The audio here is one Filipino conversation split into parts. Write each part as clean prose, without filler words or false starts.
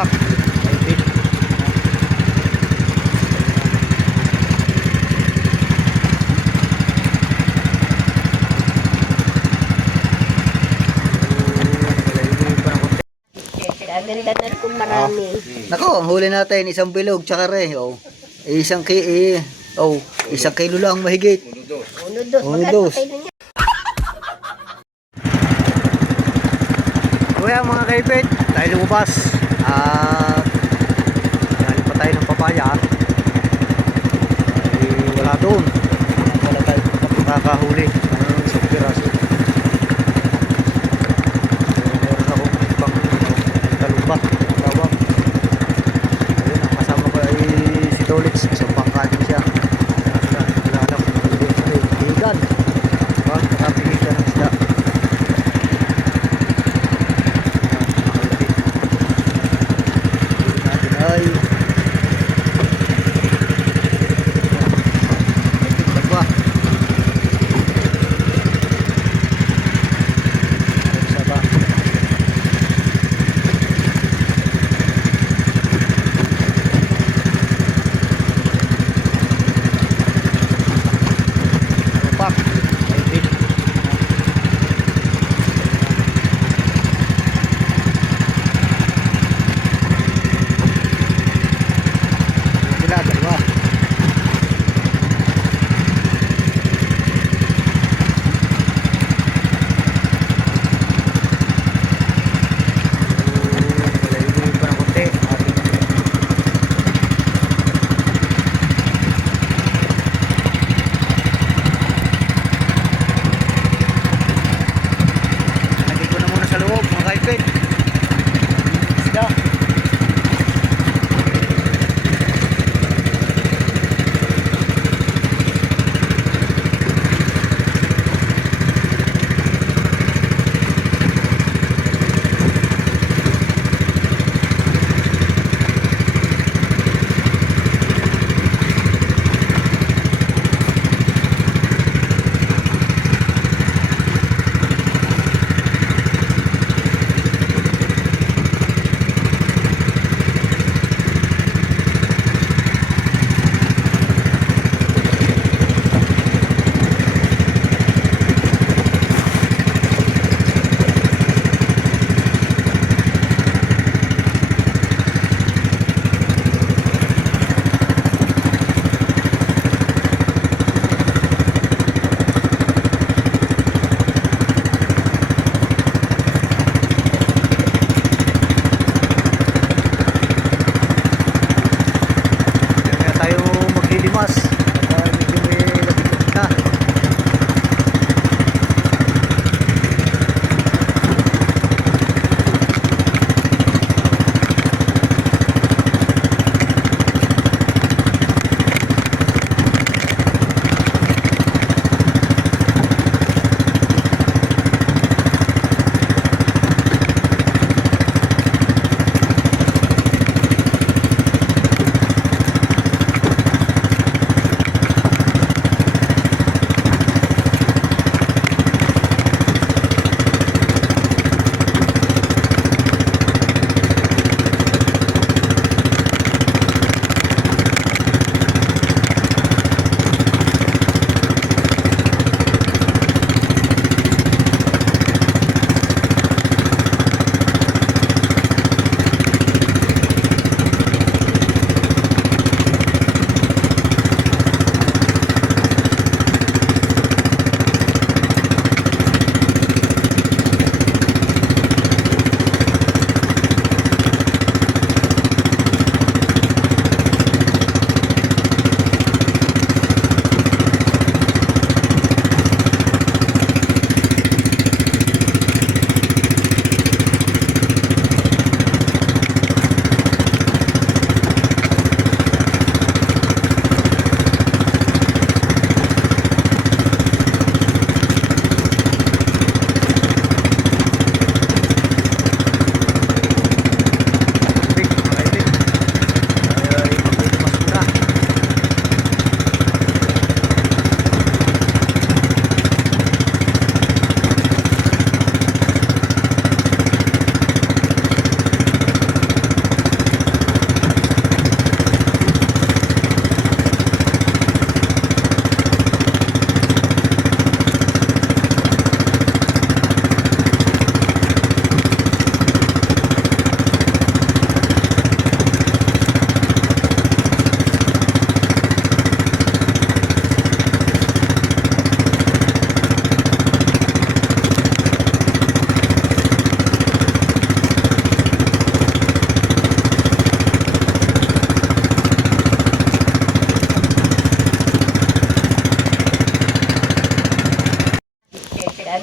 talbak. Mahigpit. Ganda na kung marami. Nako, ang huli natin isang bilog tsaka re. Oh. Isang isang kilo lang mahigit. Uno, dos. Uno, Magkano dos. kayo na niya? Kuya mga kaipit, tayo lumabas. Galing pa tayo ng papaya. Ay, wala doon. Wala tayo makakahuli ng isang piraso. Meron akong ibang talubak. Tawag. Ayun, ang kasama ko ay si Dolix. Isang pangkanin siya. Wala alam kung huli. Ay, higan. Nakapihigan ng isda. Ay dagwa sa ba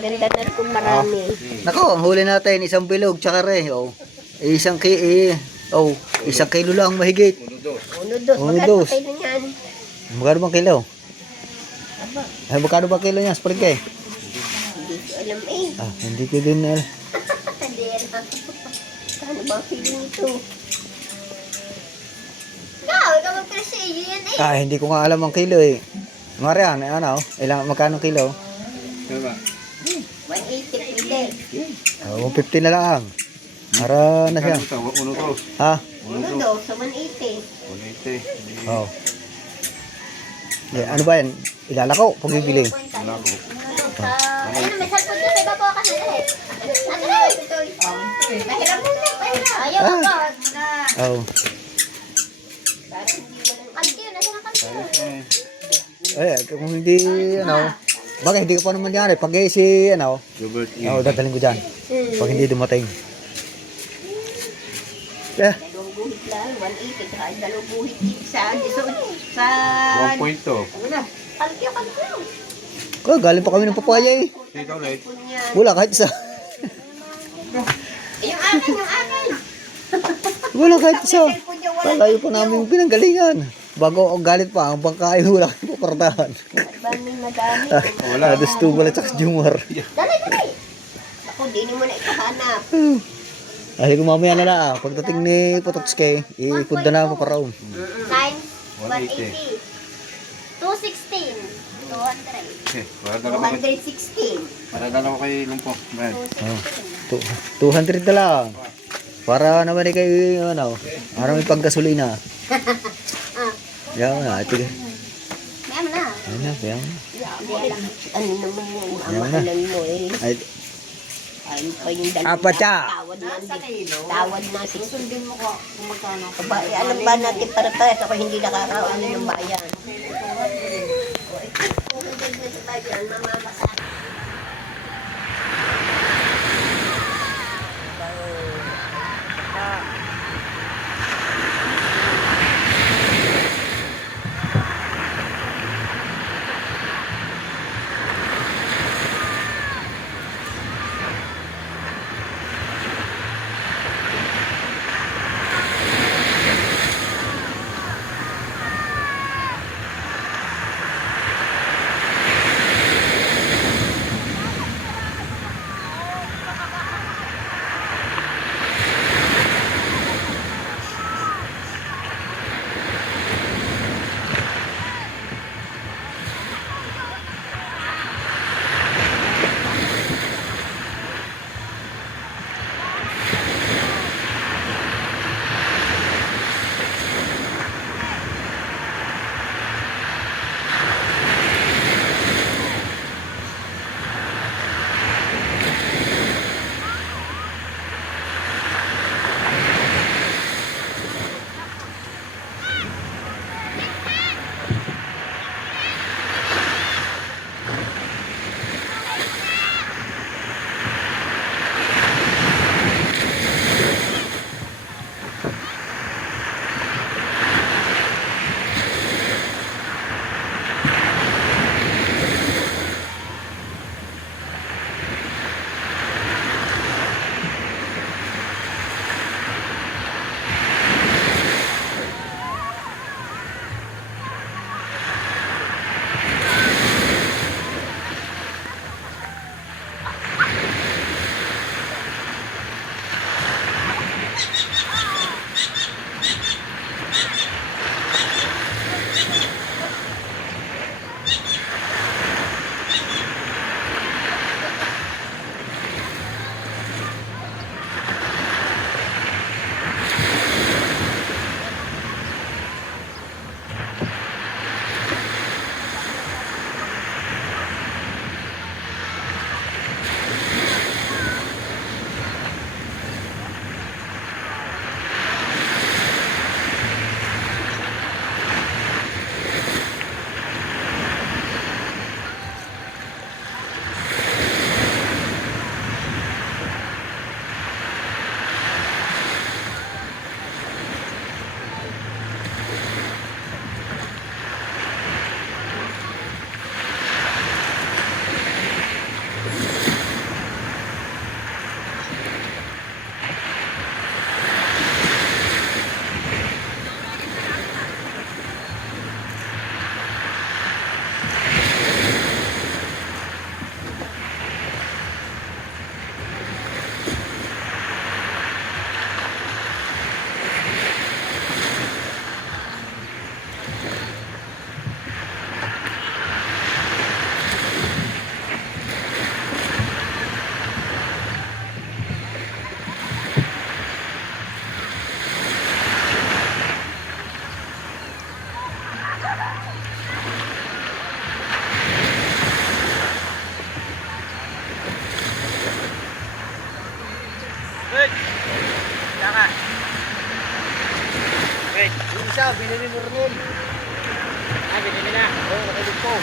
ganda na rin kung marami. Nako, ang huli natin, isang bilog, tsaka re. Oh. Isang kilo lang mahigit. Uno, dos. Uno, Magkano dos. pa kayo yan? Magkano bang kilo? Aba, Ay, magkano bang kilo niya, spring kay? hindi ko alam eh. Ah, hindi ko din Hindi alam. Kano ba ang feeling ito? Ikaw, ikaw magpresyo yan eh. Ah, hindi ko nga alam ang kilo eh. Marian, ano? Magkano kilo? 180 pwede. 150 na lang. Para na siya. Uno to. Ha? Uno, dos. So, 180. 180. Oo. ano ba yan? Ilalako pag bibili. Lalako. Ayun, may salpon doon. May babawa ka na eh. Ano na yun? Nahiram mo na. Ayaw Ah. ako. Oo. Parang hindi mo lang. Kalkiyo, nasa na kalkiyo. Kung hindi, bakit hindi ko pa naman yan eh. Pag si, Gilbert E. dadalhin ko dyan. Pag hindi dumating. Dalawang guhit lang, 180. Saka dalawang guhit dito sa 1 point to. ano na? Kalkiyo. Galing pa kami ng papaya eh. Ikaw ulit. Punyan. Wala kahit isa. Yung akin. Wala kahit isa. Cellphone niya, walang Palayo pa namin yung pinanggalingan. Bago ako galit pa, ang bangkain wala kang pupartahan. Dami madami. Wala. Adas tubal at saka jumar. Dali. Ako, di mo na ikahanap. Ay, kung mamaya na lang, pagdating ni Pototske, ipunta na ako para Times 180. 216. 200. Okay, paradala ko kay, 216. paradala ko kay Lumpo. Man. 200 na lang. Para naman kayo, para may panggasolina. Yan na, ito. Mayam na. Yan na, yan. Ano naman yun? Ang Yan na. mahalan mo eh. Ay, Ayun pa yung dalawang Apat siya. tawad natin. Tawad natin. Susundin mo ko kung magkano. Alam ba natin para-pares ako hindi nakakaano ng bayan. Mamamasa. Yung isa, binili mo rin. Ah, binili na. Oo, nakalip ko.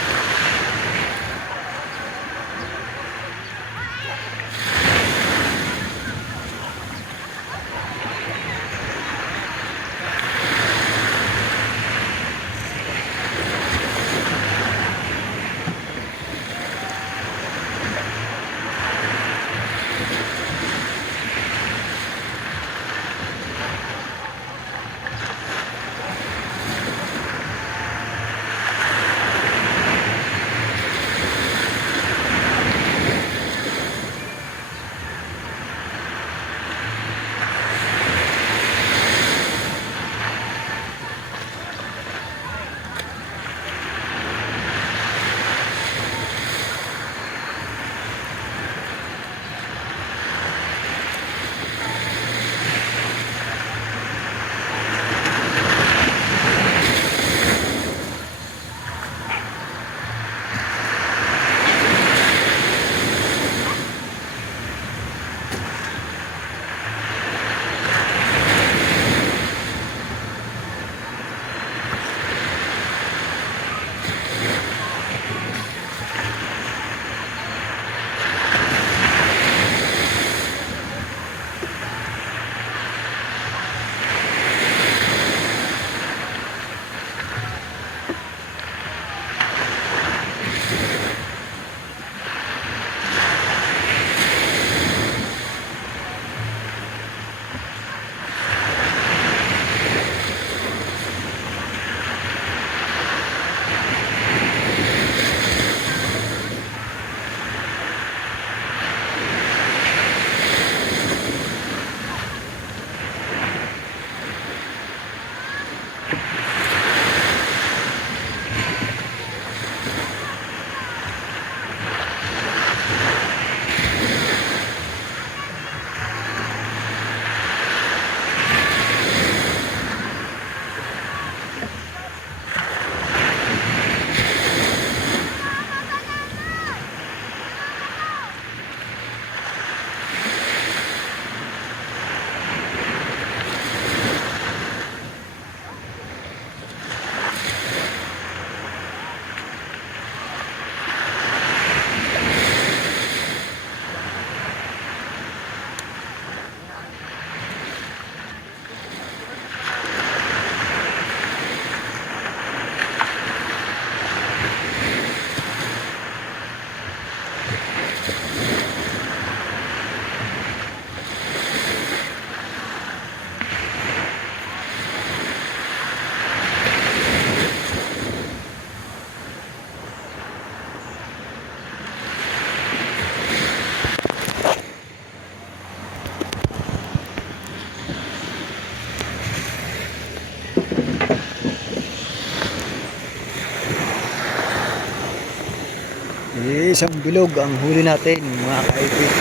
Isang bilog ang huli natin mga kaibig.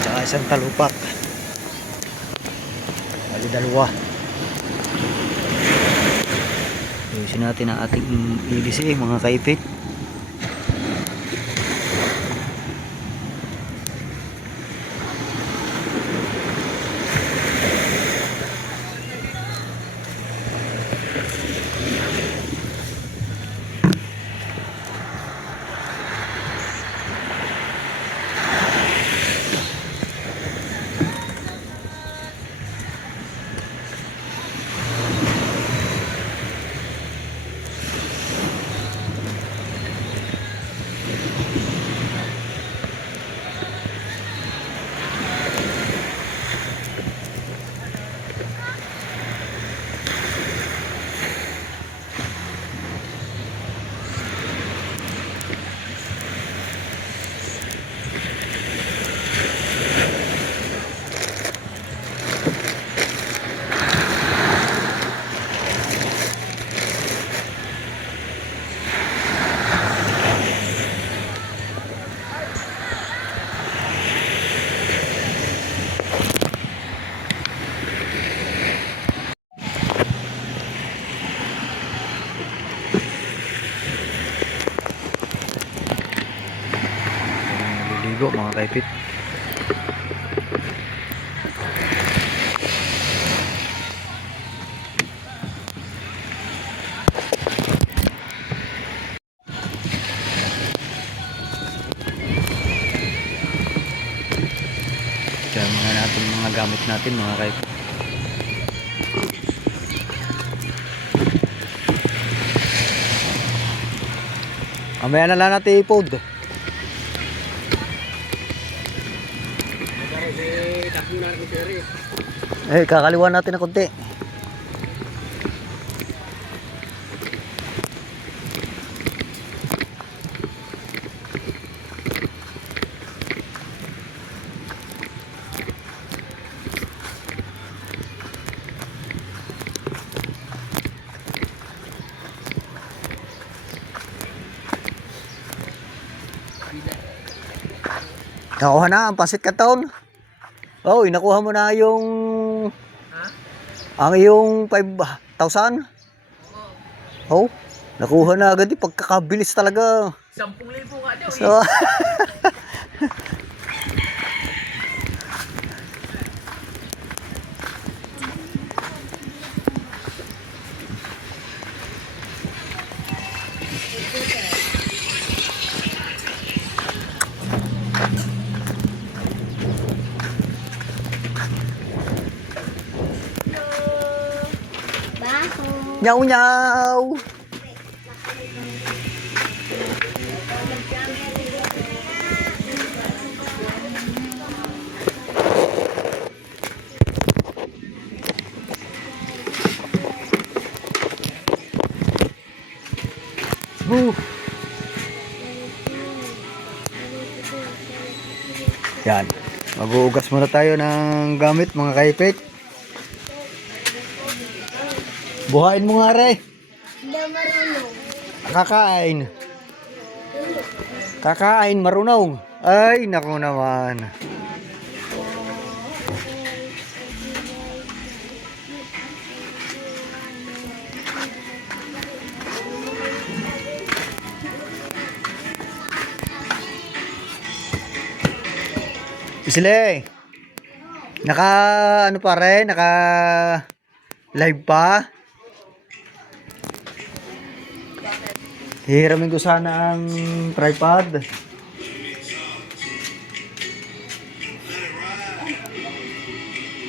Tsaka isang talupak. Bali dalawa. Ayusin natin ang ating ilisi mga kaibig. Naliligo mga kaipit. mga gamit natin mga kay. Mamaya na lang natin ipod. Kakaliwan natin na konti. Nakuha na ang pansit kanton. Oh, nakuha mo na yung ang iyong 5,000. Oh, nakuha na agad, pagkakabilis talaga. 10,000 nga daw. So, nyaw nyaw. Yan. Mag-uugas muna tayo ng gamit mga kaipit. Buhain mo nga re. Kakain. Kakain marunong. Ay, naku naman. Isle. Naka ano pa rin? Naka live pa? Hihiramin ko sana ang tripod.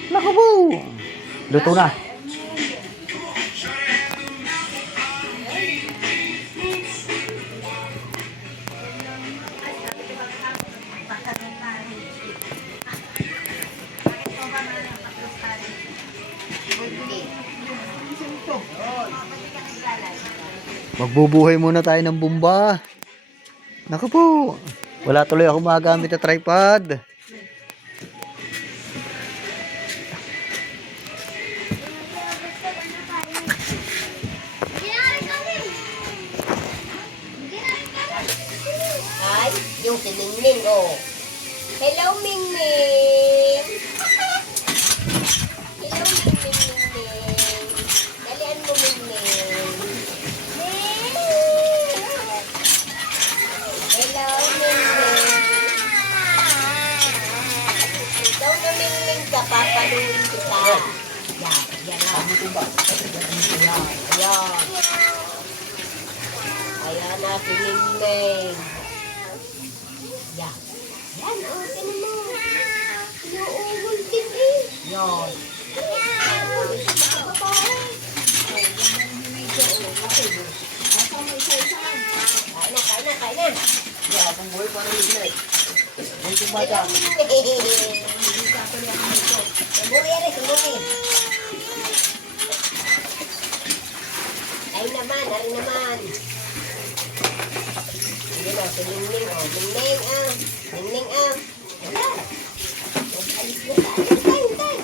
Naku po! Luto na. Magbubuhay muna tayo ng bumba. Naku po. Wala tuloy ako magamit na tripod. Ay, yung si Mingming, oh. Hello, Mingming. Hello, Mingming. Dalian mo, Mingming. Hello, Mingming. Ikaw na, Mingming, ka, papaluin kita. Yan, yan lang. Ayan, ayan. Ayan na si Mingming. Yan. Yan, oh, tinan mo. Nauugol din eh. Yan. Kain na, kain na. Yeah, kung buhay parang hindi na eh. May Hello, tumata. Mingming. Sumbuhi rin, sumbuhi. Ay naman, ay naman. Yun o, si Mingming o. Mingming ah. Mingming ah. Wala. Alis na sa akin. Hintay, hintay.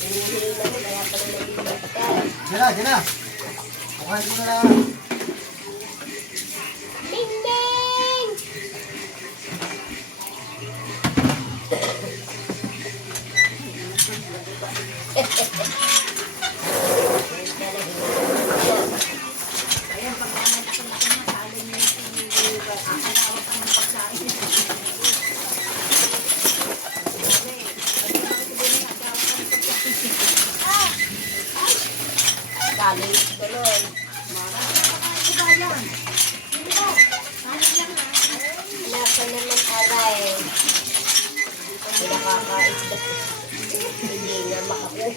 Hinihingi na mo, kaya pala nag-iingat ka. Diyan na. Kukain mo na lang. Mingming! Galing tuloy. Nasa naman aray. Pinaka makakaisda. Hindi nga makabuhay.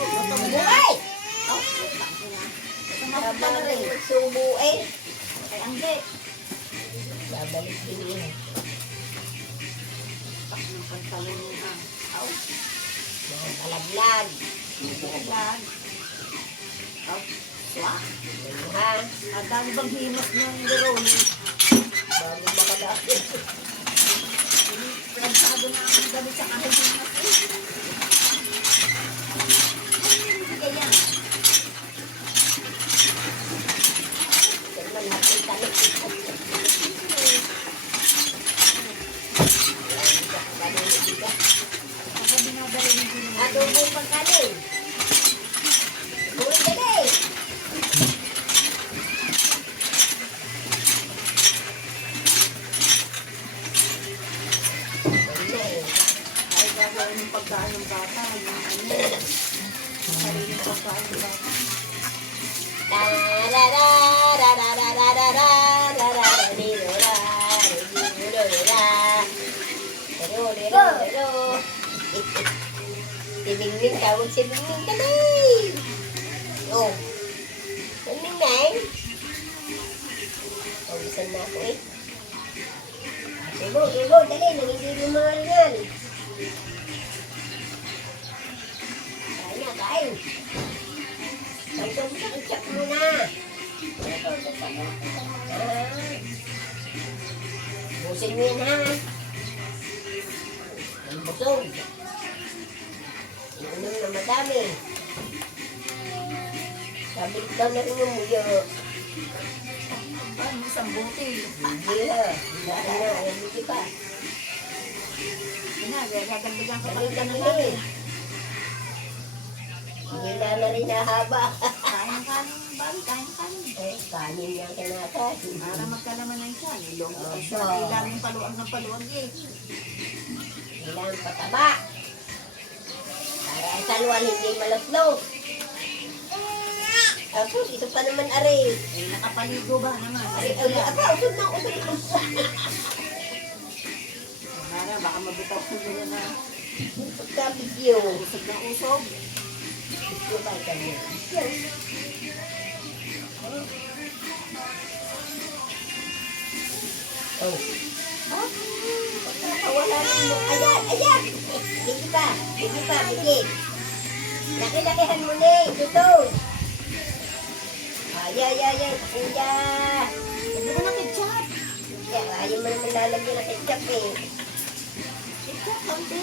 Makabuhay! Oh, haba na rin magsubo eh. Ay, hindi. Babalik din yun. Ang pantalon niya. Oh. Mga palaglag. Palaglag. Oh. Swak. Ha? Ang dami bang himas ng Veroni? Bago makadakit. Pinagsado na ang gamit sa kahit himas eh. Ganyan. Tignan natin talit. Adobo pagkanin. Uy, dali. Ay, gagawin yung pagkaan ng bata. Yung ano. Sarili yung pagkaan ng bata. Si Ningning, tawag si Ningning kalay. Oh. Si Ningning. Pawisan na ako eh. Subo, dali. Nangisili yung mga ringan. Kain. Tantong sa ketchup muna. Busin mo yan ha. Ang busog. Inom na madami. Sabit daw na rin yung muyo. Ang isang buti. Hindi ha. Dahil na. Ayaw hindi pa. Gagagdagan ka pa rin natin. Hindi na rin nahaba. Kain. Eh, kanin yung kinakain. Para magkalaman na siya. Ilong Oo. Ilaging paluag ng paluag eh. Ilang pataba. Para ang salwan hindi malaslo. Tapos, ito pa naman are. Eh, nakapaligo ba naman? Usod na. Para baka mabitaw ko nila na Pagka-video. usog ng usog. Video ba ito mo? Oh. Pagkakawala mo. Ayan. Sige pa. Bigit. Laki-lakihan mo na eh. Tutong. Ay. Kuya. Hindi mo na ketchup. Ayaw mo naman lalagyan ng ketchup eh. Ketchup, konti.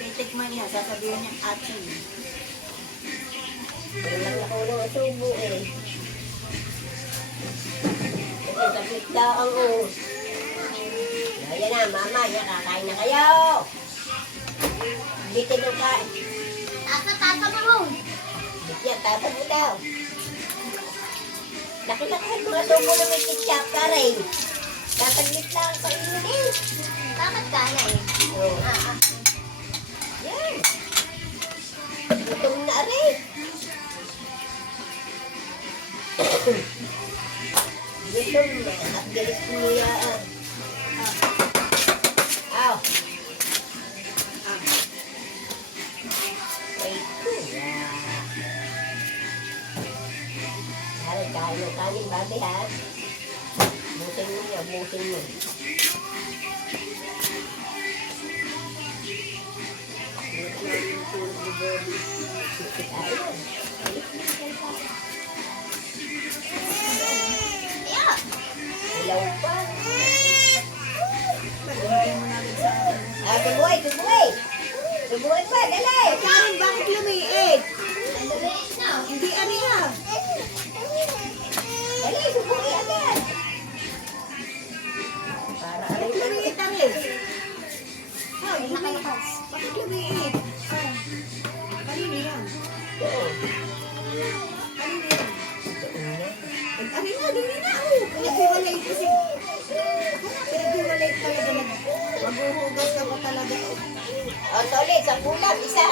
Titikman niya, sasabihin niya, ating. Walang ako ng subo eh. Ito sa pizza ang us. Ayan na, mama. Yan, kakain na kayo. Bitin mo ka. Tata mo. Bityan, tata mo daw. Laki-lakihan mga subo na may ketchup ka rin. Tataglit lang sa inyo din. Bakit kaya eh? Oh. Yan. Gutom na rin. Gutom na. At galit mo yan. Aw. Wait ko yan. Kain, babi ha. Busin mo yan, busin mo. Ilaw pa. Subuhay pa, dali. Karin, bakit lumiit? Hindi ariya. Dali, subuhay agad. Para Bakit aray lumiit arin? Nakalakas. Bakit lumiit? Kanino yan? Kanino yan? Arin na, dili na. Pinaghiwalay kasi. Pinaghiwalay talaga na. Maghuhugas ka pa talaga. O, solid, sa kulang, isa.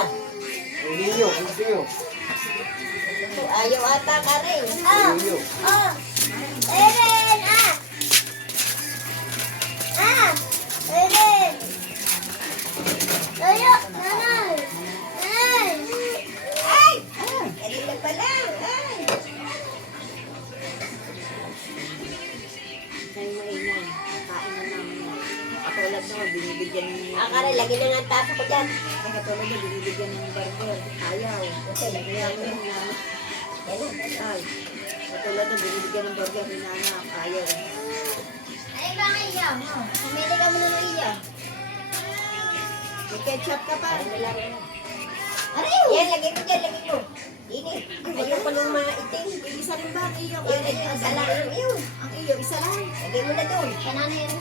Ninyo. Ito, ayaw ata ka rin. Karen, lagi na nga ang tapo ko dyan. Ay, katulad na, binibigyan ng burger. Ayaw. Okay, lagi na Kaya ako. mo yung hinahanap. Yan na. Ay, katulad na, binibigyan ng burger, hinahanap. Ayaw. Ay, ba nga iya mo? Pumili ka muna ng iya. May ketchup ka pa. Parang wala rin. Aray! Yan, lagi mo dyan, lagi mo. Ini, ayaw ko nung maitim. Isa rin ba ang iyo? Yun, isa lang yun. Ang iyo, isa lang. Lagay mo na doon. Kanana yan.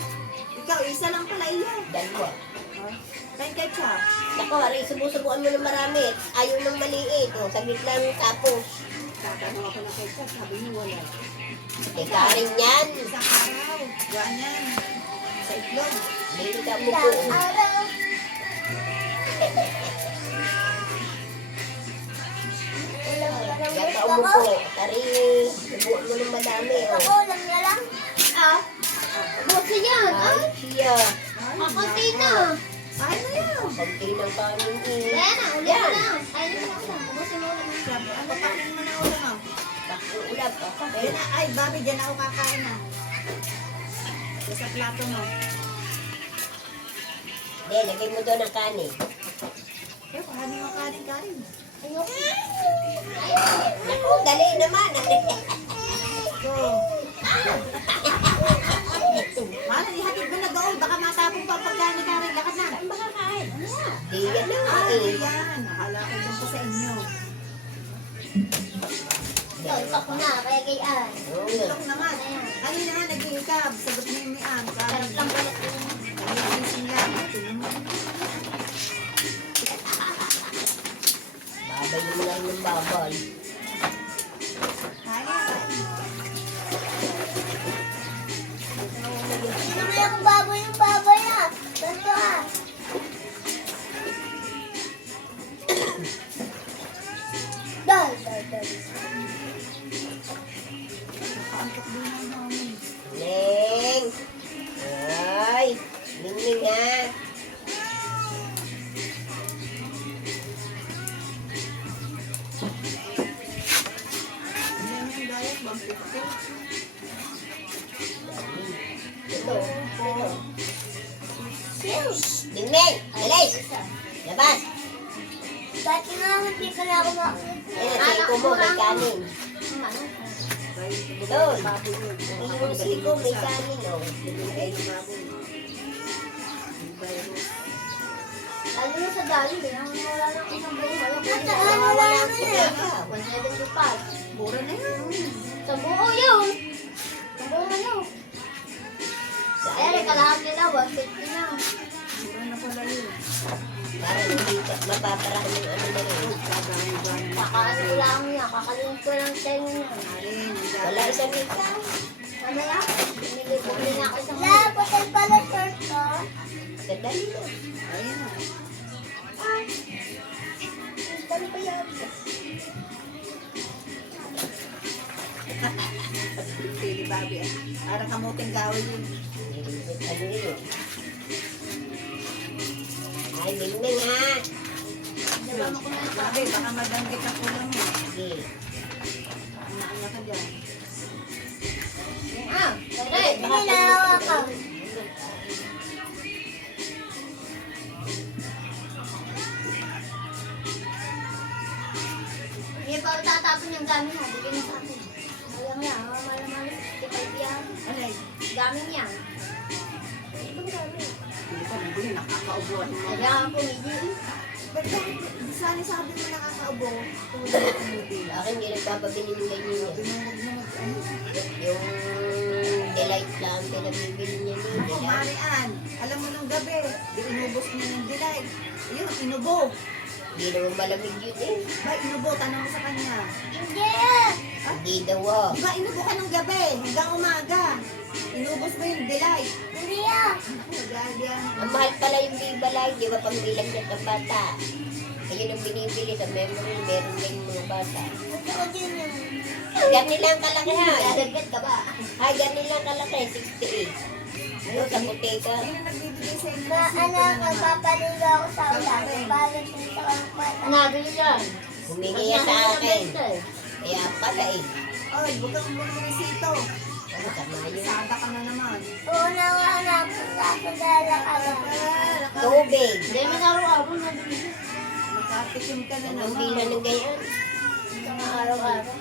Ikaw, isa lang pala iyo. Dalawa. May ketchup. Naku, aray, subusubuan mo ng marami. Ayaw ng maliit. O, saglit lang tapos. Tatanong ako ng ketchup, sabi niyo wala. Teka rin yan. Isang araw. Ganyan. Sa itlog. Hindi ka mo po. Kaya umupo. Tari, subuan mo ng madami. O. Lang na lang. Ah? Buti yan. Ay, siya. Kakunti na. Kain na yan. Pagkili ng kanin eh. Kaya na, ulit Yan. na. Ayun na ulam. Busin mo ulam. Sabi, ano kain mo na ulam mo? Bakit ulap? Ayun na, ay, Bobby, dyan ako kakain na. Sa plato mo. Hindi, lagay mo doon ang kanin. Eh, kanin mo kanin. Ayoko. Naku, dali naman. Go. Mana, ihatid mo na doon. Baka matapong pa pagkani ka rin. Lakad na. Makakain. Di yan na nga Ay, eh. yan. Akala ko doon pa sa inyo. Ito ko na, kaya gayaan. Oo nga. Ito naman. Kanina nga, nag-iikab. Sagot niya yung miang. Sarap lang pala ito. Nag-iising lang. Tingnan mo. Babay mo lang ng babay. Kaya. Namay akong baboy yung baboy ah. Ganito ah. Dal. Nakaantok din ang mami. Neng! Ay! Ningning nga! Ilan yung diet? 150? Ito. Ningning! Alis! Labas! Dati nga hindi ka na ako Ayan, ang siko mo, may kanin. Doon. Yung siko, may kanin, oh. Lalo na sa dali, ang wala ng isang buong wala ko. Wala ang siko. 175. Mura na yun. Sa buo yun. Sa buo na yun. Eh, kalahati na, 150 na. Mura na pala yun. Para hindi ka mapaparaan ng ano na rin. Kakaano ko lang niya, kakalimutan ko lang sa inyo niya. Wala isang lita. Mamaya, binili na ako isang buo. Putay pala short ko. Sandali na. Ayun na. Dali pa yan. Pili Bobby. Parang kamuting gawin yun. Ano yun? Ay, Ningning ha. Diba mo ko na ito? Bobby, baka madanggit ang ulam mo. Sige. Ano ka dyan? Ah, tara, binilawa ka. Hindi pa tatapon yung gamit ha, bigyan mo sa akin. Alam niya, malamang tipay yan. Alay. Gamit niya. Itong gamit. Hindi ko nabuli, nakakaubuan mo. Kaya ako, hindi. Ba't bakit? Sana sabi mo nakakaubo. Tulad ng tumubili. Akin hindi nagpapabili ng ganyan yan. Binungog mo ano? Yung delight lang, pinabibili niya Ako, niya. Marian, alam mo nung gabi, di inubos niya ng delight. Ayun, inubo. Hindi naman malamig yun eh. Ba, inubo, tanong mo sa kanya. Hindi! Hindi daw ah. Di ba, inubo ka nung gabi, hanggang umaga. Inubos mo yung delight. Hindi ah! Nagagyan. Ang mahal pala yung bibalay, di ba pang bilang niya ng bata. Ayun ang binibili sa memory, meron din yung mga bata. Gusto ko din yun. Ganun lang kalaki ha. Dadagdag ka ba? Ay, ganun lang kalaki, 68. Ayun, sa putika. Sino nagbibigay sa inyo? Na anak, magpapaligo ako sa ulan. Balik ko sa kampay. Anado yan. Humingi niya sa akin. Kaya pala eh. Oy, huwag kang bumunisito. Ano tama yun? Sada ka na naman. Una nga na po sa dala ka lang. Tubig. Hindi man araw-araw na bibili. Magkatikim ka na Anong naman. bila ng gayon? Ito nga araw-araw.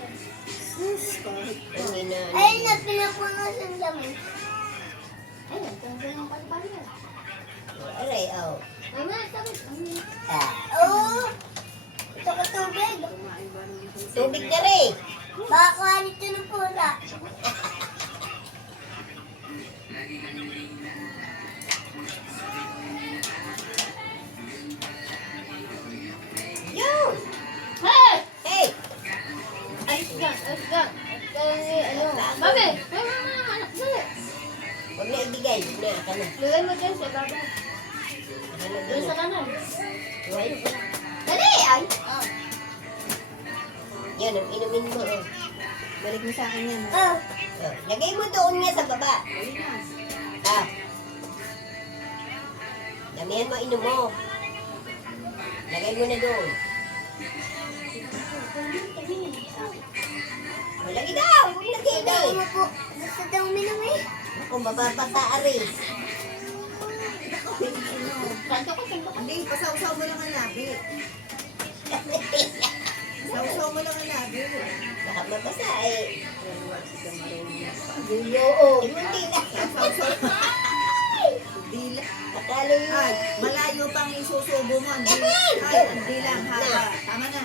Hindi na. Ayun na, pinapunas yung dami. Ayun, tungkol ng palpalya. Aray, oh. Ay, ma, sabi. Ah. Oo. Ito ka tubig. Tubig na rin. Baka kuha nito ng pula. Yun! Hey! Hey! Ayos ka, ayos ka. Ano? Babe! Ay, mama, anak, dali. Huwag na ibigay. Na, ka na. Lagay mo dyan sa baba. Ka na, Doon sa na. kanan. Uy. Dali! Ay! Yan, ang inumin mo. Oh. Balik mo sa akin yan. Oh. Oh. Lagay mo doon nga sa baba. Ah. Damihan mo inom mo. Lagay mo na doon. Malagi daw. Huwag lagay na Dali eh. mo po. Gusto daw uminom eh. Kung mababasa ari. Kanto ko, kanto ko. Hindi, pasaw-saw mo lang ang labi. Saw-saw mo lang ang labi. Baka mabasa eh. Oo. Hindi na. Saw-saw. Dila. Akala yun. Ay, malayo pang isusubo mo. Ay, hindi lang, haba. Tama na.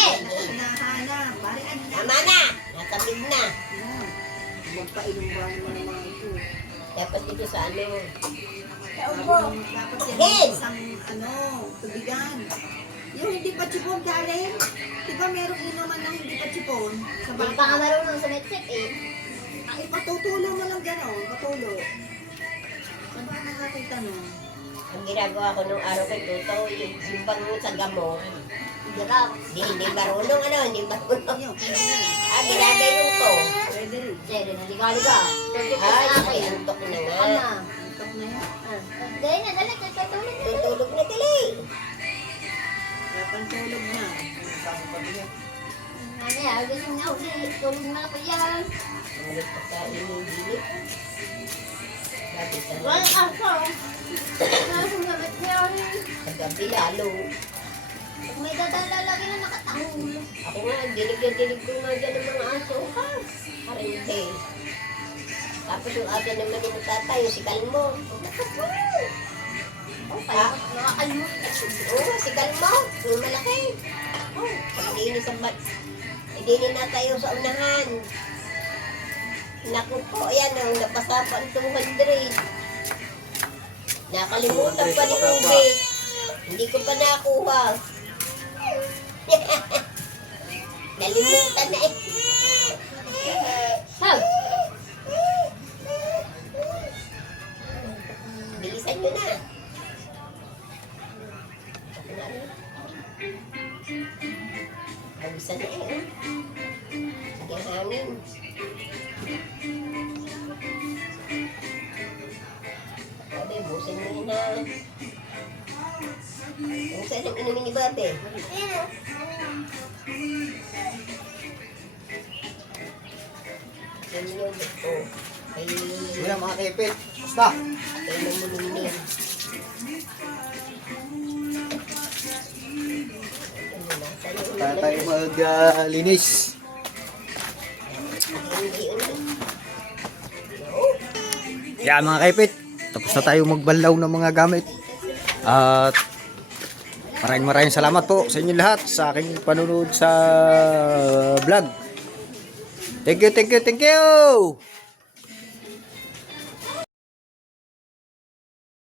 Hinahanap. Pare, ano na? Tama na. Natabig na. Magpainom ba naman ng mga ito? Dapat dito sa ano. Dapat yan isang tubigan. Yung hindi pa chipon, Karen. Di ba merong inuman ng hindi pa chipon? Sa Hindi pa ka bata? marunong sa medset eh. Ay, patutulo mo lang gano'n. Patulo. Saan ba ka nakakita nun? Ang ginagawa ko nung araw kay Tuto, yung bango sa gamot. Hirap. Hindi marunong ano, hindi marunong. Ayun, pwede rin. Ginagayon ko. Pwede rin. Sere, naliga-liga. Tugtog ka Ay, sa ay, akin. antok na nga. Ano? Antok na yan. Dali na, dali. Tutulog na. Tutulog na dali. Dapat tulog na. Ano yan, gusto na uli. Tulog na ako yan. Ulit pa sa inibili. Sabi sa Wala ako. Nasa gamit niya. sa gabi lalo. Pag may dadala lagi na nakatahol. Ako nga, dinig ko nga dyan ng mga aso. Ha? Karente. Tapos yung aso naman yung tatay, yung si Kalmo. Oh, kaya nakakalimot. Oo, si Kalmo. Yung malaki. Oh, pagdinis ang bat. Idinin na tayo sa unahan. Naku po, ayan o, napasapan 200. Nakalimutan pa ni Ube. Hindi ko pa nakuha. Nalimutan na eh. Hag! Bilisan nyo na. Bilisan na eh. Sige, hangin. Babe, busin mo yun na. Ang saan ang inumin ni Babe? Yan yung gusto. Ay, Yan mga kaipit. Basta. ay namunin. Para tayo maglinis. Yan mga kaipit. Tapos na tayo magbanlaw ng mga gamit. At maraming salamat po sa inyo lahat sa aking panunod sa vlog. Thank you.